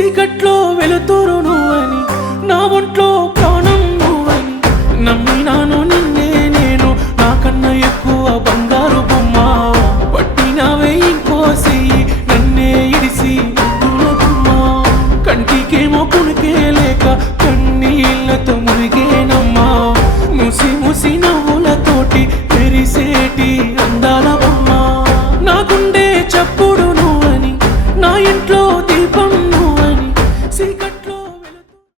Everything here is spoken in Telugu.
చీకట్లో వెలుతురు నువ్వని, నా ఒంట్లో ప్రాణం నువ్వని నమ్మినాను నిన్నే నేను, నాకన్నా ఎక్కువ బంగారు బొమ్మ. పట్టినావే ఇంకో చెయ్యి నన్నే ఇడిసి ముద్దుల బొమ్మ. కంటికేమో కునికే లేక కన్నీళ్లతో మునిగేనమ్మా. ముసి ముసి నవ్వులతోటి మెరిసేటి అందాల బొమ్మ. నా గుండె చప్పుడు నువ్వని, నా ఇంట్లో దీపం నువ్వని, చీకటి